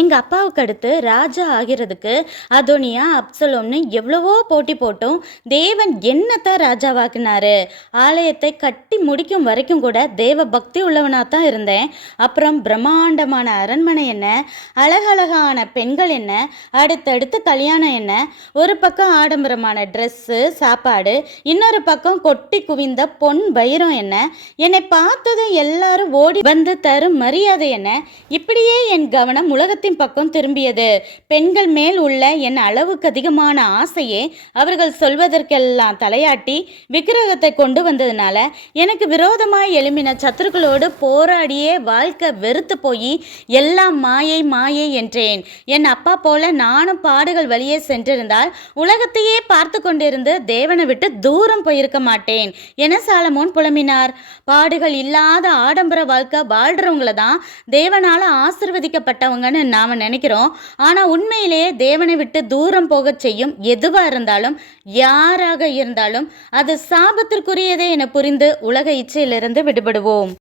எங்கள் அப்பாவுக்கு அடுத்து ராஜா ஆகிறதுக்கு அதோனியா அப்சலோம்னு எவ்வளவோ போட்டி போட்டும் தேவன் என்னத்தை ராஜாவாக்குனாரு. ஆலயத்தை கட்டி முடிக்கும் வரைக்கும் கூட தேவ பக்தி உள்ளவனாக தான் இருந்தேன். அப்புறம் பிரம்மாண்டமான அரண்மனை என்ன, அழகழகான பெண்கள் என்ன, அடுத்தடுத்து கல்யாணம் என்ன, ஒரு பக்கம் ஆடம்பரமான ட்ரெஸ்ஸு சாப்பாடு, இன்னொரு பக்கம் கொட்டி குவிந்த பொன் வைரம் என்ன, என்னை பார்த்ததும் எல்லாரும் ஓடி வந்து தரும் மரியாதை என்ன, இப்படியே என் கவனம் உலகத்தின் பக்கம் திரும்பியது. பெண்கள் மேல் உள்ள என் அளவுக்கு அதிகமான ஆசையே அவர்கள் சொல்வதற்கெல்லாம் தலையாட்டி விக்கிரகத்தை கொண்டு வந்ததுனால எனக்கு விரோதமாய் எழும்பின சத்துருக்களோடு போராடியே வாழ்க்கை வெறுத்து போய் எல்லாம் மாயை மாயை என்றேன். என் அப்பா போல நானும் பாடுகள் வழியே சென்றிருந்தால் உலகத்தையே பார்த்து கொண்டிருந்து தேவனை விட்டு தூரம் போயிருக்க மாட்டேன் என சாலமோன் புலம்பினார். பாடுகள் இல்லாத ஆடம்பர வாழ்க்கை வாழ்றவங்கள தான் தேவனால ஆசிர்வதிக்கப்பட்டவங்கன்னு நாம நினைக்கிறோம். ஆனா உண்மையிலேயே தேவனை விட்டு தூரம் போக செய்யும் எதுவா இருந்தாலும் யாராக இருந்தாலும் அது சாபத்திற்குரியதே என புரிந்து உலக இச்சையிலிருந்து விடுபடுவோம்.